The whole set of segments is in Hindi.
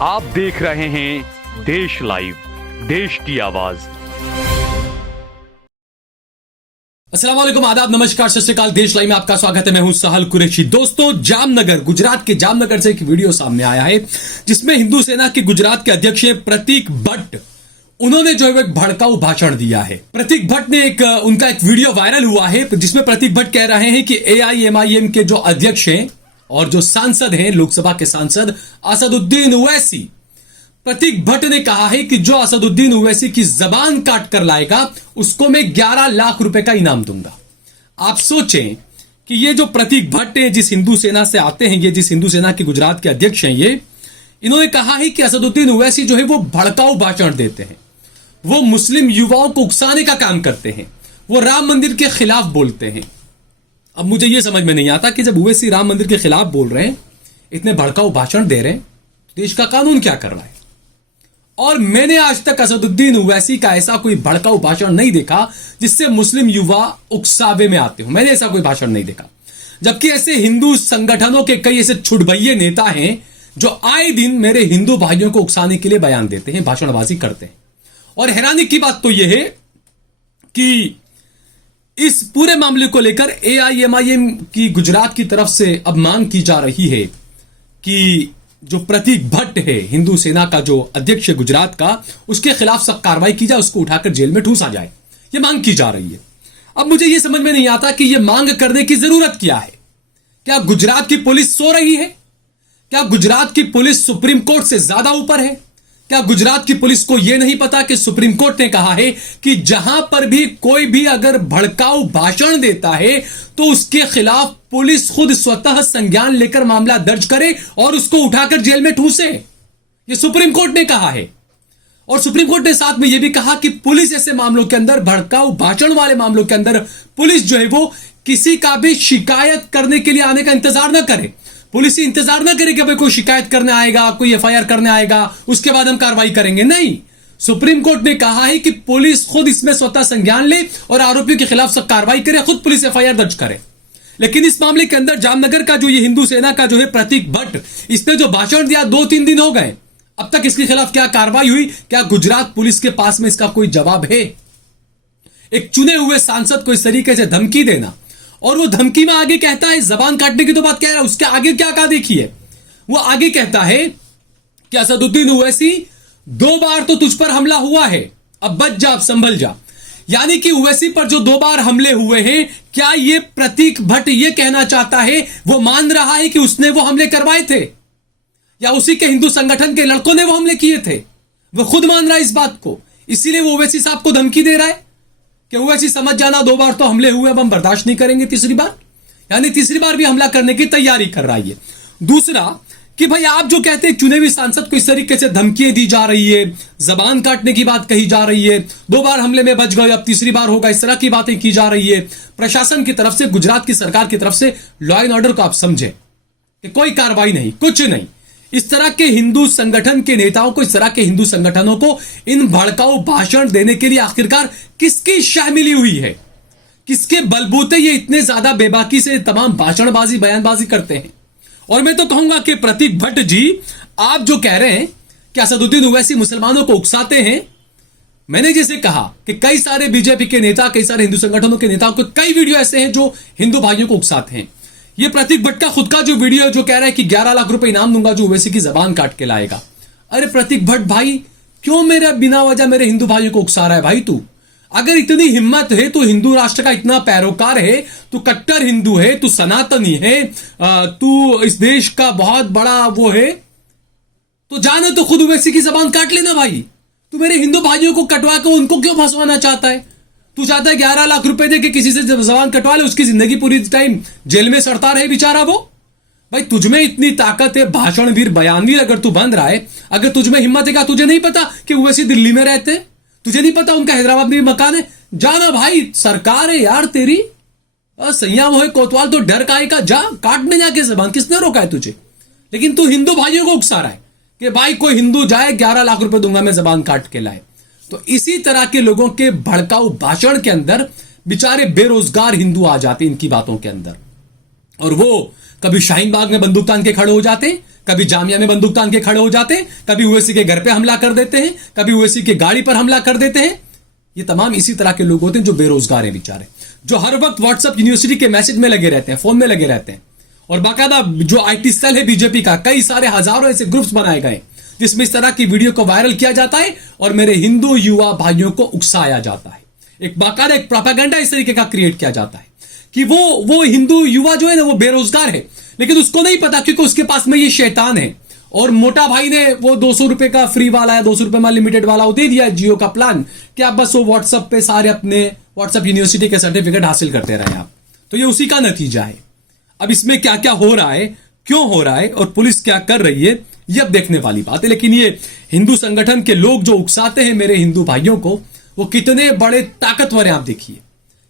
आप देख रहे हैं देश लाइव, देश की आवाज। अस्सलाम वालेकुम, आदाब, नमस्कार, सत श्री अकाल। देश लाइव में आपका स्वागत है। मैं हूं सहल कुरैशी। दोस्तों, जामनगर, गुजरात के जामनगर से एक वीडियो सामने आया है जिसमें हिंदू सेना के गुजरात के अध्यक्ष प्रतीक भट्ट, उन्होंने जो है एक भड़काऊ भाषण दिया है। प्रतीक भट्ट ने उनका एक वीडियो वायरल हुआ है जिसमें प्रतीक भट्ट कह रहे हैं कि AIMIM के जो अध्यक्ष हैं और जो सांसद हैं, लोकसभा के सांसद असदुद्दीन ओवैसी, प्रतीक भट्ट ने कहा है कि जो असदुद्दीन ओवैसी की जबान काट कर लाएगा उसको मैं 11 लाख रुपए का इनाम दूंगा। आप सोचें कि ये जो प्रतीक भट्ट हैं, जिस हिंदू सेना से आते हैं, ये जिस हिंदू सेना के गुजरात के अध्यक्ष हैं, ये इन्होंने कहा है कि असदुद्दीन ओवैसी जो है वो भड़काऊ भाषण देते हैं, वो मुस्लिम युवाओं को उकसाने का काम करते हैं, वो राम मंदिर के खिलाफ बोलते हैं। अब मुझे यह समझ में नहीं आता कि जब ओवैसी राम मंदिर के खिलाफ बोल रहे हैं, इतने भड़काऊ भाषण दे रहे हैं, देश का कानून क्या कर रहा है? और मैंने आज तक असदुद्दीन ओवैसी का ऐसा कोई भड़काऊ भाषण नहीं देखा जिससे मुस्लिम युवा उकसावे में आते हो। मैंने ऐसा कोई भाषण नहीं देखा। जबकि ऐसे हिंदू संगठनों के कई ऐसे छुटभइये नेता हैं जो आए दिन मेरे हिंदू भाइयों को उकसाने के लिए बयान देते हैं, भाषणबाजी करते हैं। और हैरानी की बात तो यह है कि इस पूरे मामले को लेकर AIMIM की गुजरात की तरफ से अब मांग की जा रही है कि जो प्रतीक भट्ट है, हिंदू सेना का जो अध्यक्ष है गुजरात का, उसके खिलाफ सख्त कार्रवाई की जाए, उसको उठाकर जेल में ठूंसा जाए। यह मांग की जा रही है। अब मुझे यह समझ में नहीं आता कि यह मांग करने की जरूरत क्या है। क्या गुजरात की पुलिस सो रही है? क्या गुजरात की पुलिस सुप्रीम कोर्ट से ज्यादा ऊपर है? क्या गुजरात की पुलिस को यह नहीं पता कि सुप्रीम कोर्ट ने कहा है कि जहां पर भी कोई भी अगर भड़काऊ भाषण देता है तो उसके खिलाफ पुलिस खुद स्वतः संज्ञान लेकर मामला दर्ज करे और उसको उठाकर जेल में ठूसे? यह सुप्रीम कोर्ट ने कहा है। और सुप्रीम कोर्ट ने साथ में यह भी कहा कि पुलिस ऐसे मामलों के अंदर, भड़काऊ भाषण वाले मामलों के अंदर, पुलिस जो है वो किसी का भी शिकायत करने के लिए आने का इंतजार ना करे। पुलिस इंतजार ना करे कि भाई कोई शिकायत करने आएगा, कोई FIR करने आएगा, उसके बाद हम कार्रवाई करेंगे। नहीं, सुप्रीम कोर्ट ने कहा है कि पुलिस खुद इसमें स्वतः संज्ञान ले और आरोपियों के खिलाफ सख्त कार्रवाई करे, खुद पुलिस FIR दर्ज करे। लेकिन इस मामले के अंदर जामनगर का जो ये हिंदू सेना का जो है प्रतीक भट्ट, इसने जो भाषण दिया, 2-3 दिन हो गए, अब तक इसके खिलाफ क्या कार्रवाई हुई? क्या गुजरात पुलिस के पास में इसका कोई जवाब है? एक चुने हुए सांसद को इस तरीके से धमकी देना, और वो धमकी में आगे कहता है, जबान काटने की तो बात क्या है, उसके आगे क्या कहा देखिए। वो आगे कहता है कि असदुद्दीन ओवैसी 2 बार तो तुझ पर हमला हुआ है, अब बच जा, अब संभल जा। यानी कि ओवैसी पर जो 2 बार हमले हुए हैं, क्या ये प्रतीक भट्ट ये कहना चाहता है, वो मान रहा है कि उसने वो हमले करवाए थे या उसी के हिंदू संगठन के लड़कों ने वो हमले किए थे? वो खुद मान रहा है इस बात को, इसीलिए वो ओवैसी साहब को धमकी दे रहा है कि ओवैसी समझ जाना, 2 बार तो हमले हुए, अब हम बर्दाश्त नहीं करेंगे तीसरी बार। यानी तीसरी बार भी हमला करने की तैयारी कर रहा है। दूसरा कि भाई आप जो कहते हैं चुने हुए सांसद को इस तरीके से धमकियां दी जा रही है, जबान काटने की बात कही जा रही है, 2 बार हमले में बच गए, अब तीसरी बार होगा, इस तरह की बातें की जा रही है। प्रशासन की तरफ से, गुजरात की सरकार की तरफ से लॉ एंड ऑर्डर को आप समझें कि कोई कार्रवाई नहीं, कुछ नहीं। इस तरह के हिंदू संगठन के नेताओं को, इस तरह के हिंदू संगठनों को इन भड़काऊ भाषण देने के लिए आखिरकार किसकी शाह मिली हुई है? किसके बलबूते ये इतने ज्यादा बेबाकी से तमाम भाषणबाजी, बयानबाजी करते हैं? और मैं तो कहूंगा कि प्रतीक भट्ट जी, आप जो कह रहे हैं कि असदुद्दीन ओवैसी मुसलमानों को उकसाते हैं, मैंने जैसे कहा कि कई सारे बीजेपी के नेता, कई सारे हिंदू संगठनों के नेताओं को कई वीडियो ऐसे हैं जो हिंदू भाइयों को उकसाते हैं। ये प्रतीक भट्ट का खुद का जो वीडियो है, जो कह रहा है कि 11 लाख रुपए इनाम दूंगा जो ओवैसी की जबान काट के लाएगा। अरे प्रतीक भट्ट भाई, क्यों मेरा बिना वजह मेरे हिंदू भाइयों को उकसा रहा है भाई? तू अगर इतनी हिम्मत है, तू हिंदू राष्ट्र का इतना पैरोकार है, तू कट्टर हिंदू है, तू सनातनी है, तू इस देश का बहुत बड़ा वो है, तो जाने तो खुद ओवैसी की जबान काट लेना भाई। तू मेरे हिंदू भाइयों को कटवा के उनको क्यों फंसवाना चाहता है? तू चाहता है 11 लाख रुपए दे के किसी से जबान कटवा ले, उसकी जिंदगी पूरी टाइम जेल में सड़ता रहे बेचारा वो। भाई तुझमें इतनी ताकत है, भाषणवीर, बयानवीर अगर तू बन रहा है, अगर तुझमें हिम्मत है, क्या तुझे नहीं पता कि ओवैसी दिल्ली में रहते हैं? तुझे नहीं पता उनका हैदराबाद में मकान है? जाना भाई, सरकार है यार तेरी, संयम हो कोतवाल, तो डर काहे का, जा काटने जाके जबान, किसने रोका है तुझे? लेकिन तू हिंदू भाइयों को उकसा रहा है कि भाई कोई हिंदू जाए, 11 लाख रुपए दूंगा मैं, जबान काट के लाए। तो इसी तरह के लोगों के भड़काऊ भाषण के अंदर बेचारे बेरोजगार हिंदू आ जाते हैं इनकी बातों के अंदर, और वो कभी शाहीन बाग में बंदूक तान के खड़े हो जाते हैं, कभी जामिया में बंदूक तान के खड़े हो जाते हैं, कभी ओवैसी के घर पे हमला कर देते हैं, कभी ओवैसी की गाड़ी पर हमला कर देते हैं। ये तमाम इसी तरह के लोग होते हैं जो बेरोजगार हैं बेचारे, जो हर वक्त व्हाट्सएप यूनिवर्सिटी के मैसेज में लगे रहते हैं, फोन में लगे रहते हैं। और बाकायदा जो आईटी सेल है बीजेपी का, कई सारे हजारों ऐसे ग्रुप्स बनाए गए जिसमें इस तरह की वीडियो को वायरल किया जाता है और मेरे हिंदू युवा भाइयों को उकसाया जाता है। एक बाकायदा एक प्रोपेगेंडा इस तरीके का क्रिएट किया जाता है कि वो हिंदू युवा जो है ना वो बेरोजगार है, लेकिन उसको नहीं पता क्योंकि उसके पास में ये शैतान है। और मोटा भाई ने वो 200 रुपए का फ्री वाला है, 200 रुपए में लिमिटेड वाला वो दे दिया जियो का प्लान कि आप बस वो व्हाट्सएप पे सारे अपने व्हाट्सएप यूनिवर्सिटी के सर्टिफिकेट हासिल करते रहे आप। तो ये उसी का नतीजा है। अब इसमें क्या क्या हो रहा है, क्यों हो रहा है और पुलिस क्या कर रही है, ये अब देखने वाली बात है। लेकिन ये हिंदू संगठन के लोग जो उकसाते हैं मेरे हिंदू भाइयों को, वो कितने बड़े ताकतवर हैं आप देखिए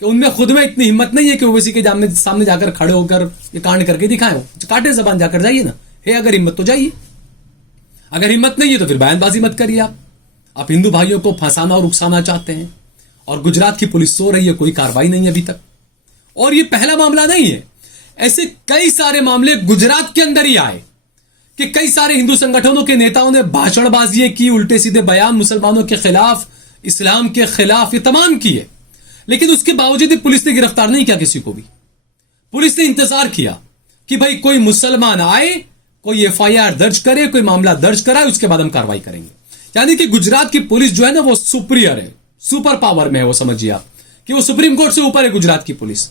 कि उनमें खुद में इतनी हिम्मत नहीं है कि ओवैसी के सामने जाकर खड़े होकर ये कांड करके दिखाएं। काटे जबान जाकर जाइए ना, है अगर हिम्मत तो जाइए, अगर हिम्मत नहीं है तो फिर बयानबाजी मत करिए। आप हिंदू भाइयों को फंसाना और उकसाना चाहते हैं और गुजरात की पुलिस सो रही है, कोई कार्रवाई नहीं है अभी तक। और ये पहला मामला नहीं है, ऐसे कई सारे मामले गुजरात के अंदर ही आए कि कई सारे हिंदू संगठनों के नेताओं ने भाषणबाजियां की, उल्टे सीधे बयान मुसलमानों के खिलाफ, इस्लाम के खिलाफ, ये तमाम किए, लेकिन उसके बावजूद पुलिस ने गिरफ्तार नहीं किया किसी को भी। पुलिस ने इंतजार किया कि भाई कोई मुसलमान आए, कोई एफआईआर दर्ज करे, कोई मामला दर्ज कराए, उसके बाद हम कार्रवाई करेंगे। यानी कि गुजरात की पुलिस जो है ना वो सुपीरियर है, सुपर पावर में है। वो समझिए आप कि वो सुप्रीम कोर्ट से ऊपर है गुजरात की पुलिस।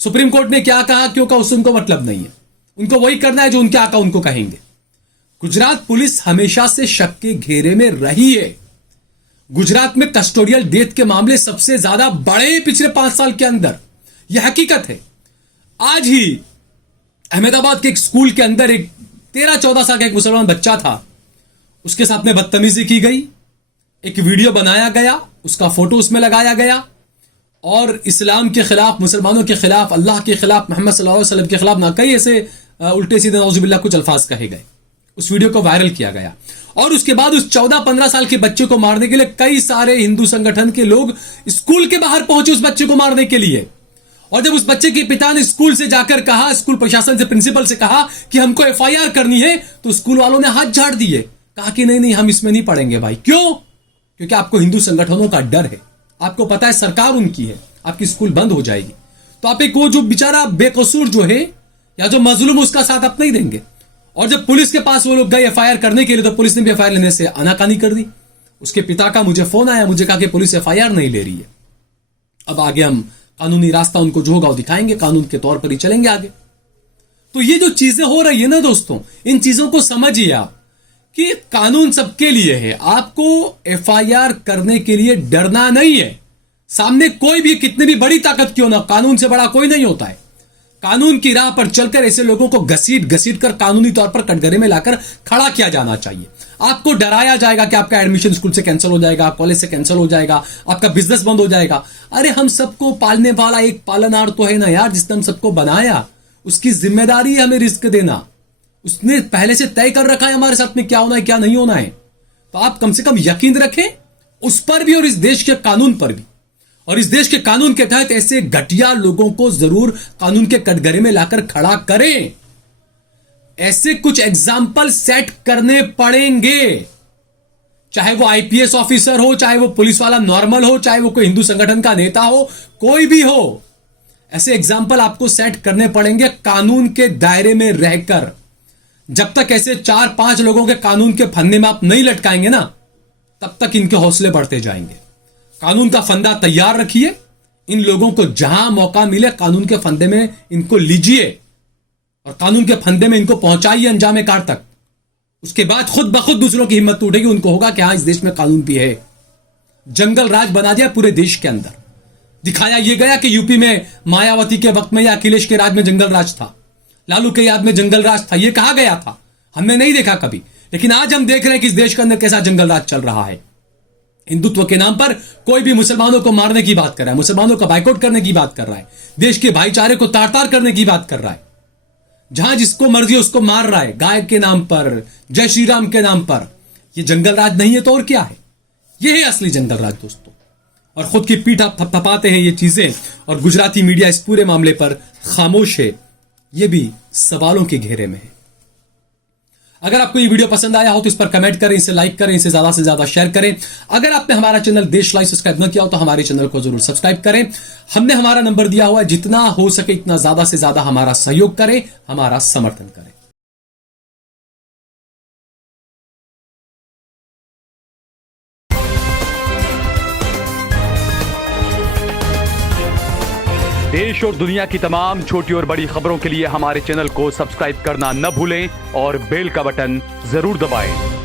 सुप्रीम कोर्ट ने क्या कहा क्यों कहा उससे उनको मतलब नहीं है, उनको वही करना है जो उनके आका उनको कहेंगे। गुजरात पुलिस हमेशा से शक के घेरे में रही है। गुजरात में कस्टोडियल डेथ के मामले सबसे ज्यादा बढ़े पिछले 5 साल के अंदर, यह हकीकत है। आज ही अहमदाबाद के एक स्कूल के अंदर एक 13-14 साल का एक मुसलमान बच्चा था, उसके साथ में बदतमीजी की गई, एक वीडियो बनाया गया, उसका फोटो उसमें लगाया गया और इस्लाम के खिलाफ, मुसलमानों के खिलाफ, अल्लाह के खिलाफ, मोहम्मद सल्लल्लाहु अलैहि वसल्लम के खिलाफ ना कई ऐसे उल्टे सीधे नौजुबिल्लाह कुछ अल्फाज कहे गए। उस वीडियो को वायरल किया गया और उसके बाद उस 14-15 साल के बच्चे को मारने के लिए कई सारे हिंदू संगठन के लोग स्कूल के बाहर पहुंचे उस बच्चे को मारने के लिए। और जब उस बच्चे के पिता ने स्कूल से जाकर कहा, स्कूल प्रशासन से, प्रिंसिपल से कहा कि हमको एफआईआर करनी है, तो स्कूल वालों ने हाथ झाड़ दिए, कहा कि नहीं हम इसमें नहीं पढ़ेंगे भाई। क्यों? क्योंकि आपको हिंदू संगठनों का डर है, आपको पता है सरकार उनकी है, आपकी स्कूल बंद हो जाएगी। तो आप एक वो जो बेचारा बेकसूर जो है या जो मजलूम, उसका साथ आप नहीं देंगे। और जब पुलिस के पास वो लोग गए एफआईआर करने के लिए, तो पुलिस ने भी एफआईआर लेने से आनाकानी कर दी। उसके पिता का मुझे फोन आया, मुझे कहा कि पुलिस एफआईआर नहीं ले रही है। अब आगे हम कानूनी रास्ता उनको जो होगा वो दिखाएंगे, कानून के तौर पर ही चलेंगे आगे। तो ये जो चीजें हो रही है ना दोस्तों, इन चीजों को समझिए आप कि कानून सबके लिए है। आपको एफआईआर करने के लिए डरना नहीं है। सामने कोई भी कितनी भी बड़ी ताकत क्यों ना, कानून से बड़ा कोई नहीं होता है। कानून की राह पर चलकर ऐसे लोगों को घसीट घसीट कर कानूनी तौर पर कटघरे में लाकर खड़ा किया जाना चाहिए। आपको डराया जाएगा कि आपका एडमिशन स्कूल से कैंसिल हो जाएगा, कॉलेज से कैंसिल हो जाएगा, आपका बिजनेस बंद हो जाएगा। अरे हम सबको पालने वाला एक पालनहार तो है ना यार, जिसने हम सबको बनाया, उसकी जिम्मेदारी है हमें रिस्क देना। उसने पहले से तय कर रखा है हमारे साथ में क्या होना है क्या नहीं होना है। तो आप कम से कम यकीन रखें उस पर भी और इस देश के कानून पर भी। और इस देश के कानून के तहत ऐसे घटिया लोगों को जरूर कानून के कटघरे में लाकर खड़ा करें। ऐसे कुछ एग्जाम्पल सेट करने पड़ेंगे, चाहे वो आईपीएस ऑफिसर हो, चाहे वो पुलिस वाला नॉर्मल हो, चाहे वो कोई हिंदू संगठन का नेता हो, कोई भी हो। ऐसे एग्जाम्पल आपको सेट करने पड़ेंगे कानून के दायरे में रहकर। जब तक ऐसे 4-5 लोगों के कानून के फंदे में आप नहीं लटकाएंगे ना, तब तक इनके हौसले बढ़ते जाएंगे। कानून का फंदा तैयार रखिए, इन लोगों को जहां मौका मिले कानून के फंदे में इनको लीजिए और कानून के फंदे में इनको पहुंचाइए अंजामे कार तक। उसके बाद खुद ब खुद दूसरों की हिम्मत टूटेगी, उनको होगा कि हां इस देश में कानून भी है। जंगल राज बना दिया पूरे देश के अंदर। दिखाया यह गया कि यूपी में मायावती के वक्त में या अखिलेश के राज में जंगल राज था, लालू के याद में जंगल राज था, यह कहा गया था, हमने नहीं देखा कभी। लेकिन आज हम देख रहे हैं कि इस देश के अंदर कैसा जंगल राज चल रहा है। हिंदुत्व के नाम पर कोई भी मुसलमानों को मारने की बात कर रहा है, मुसलमानों का बाइकआउट करने की बात कर रहा है, देश के भाईचारे को तार तार करने की बात कर रहा है। जहां जिसको मर्जी उसको मार रहा है, गाय के नाम पर, जय श्री राम के नाम पर। यह जंगल राज नहीं है तो और क्या है? यह है असली जंगल राज दोस्तों। और खुद की पीठ आप थपथपाते हैं ये चीजें, और गुजराती मीडिया इस पूरे मामले पर खामोश है, यह भी सवालों के घेरे में है। अगर आपको ये वीडियो पसंद आया हो तो इस पर कमेंट करें, इसे लाइक करें, इसे ज्यादा से ज्यादा शेयर करें। अगर आपने हमारा चैनल देश लाइव सब्सक्राइब न किया हो तो हमारे चैनल को जरूर सब्सक्राइब करें। हमने हमारा नंबर दिया हुआ है, जितना हो सके इतना ज्यादा से ज्यादा हमारा सहयोग करें, हमारा समर्थन करें। देश और दुनिया की तमाम छोटी और बड़ी खबरों के लिए हमारे चैनल को सब्सक्राइब करना न भूलें और बेल का बटन जरूर दबाएं।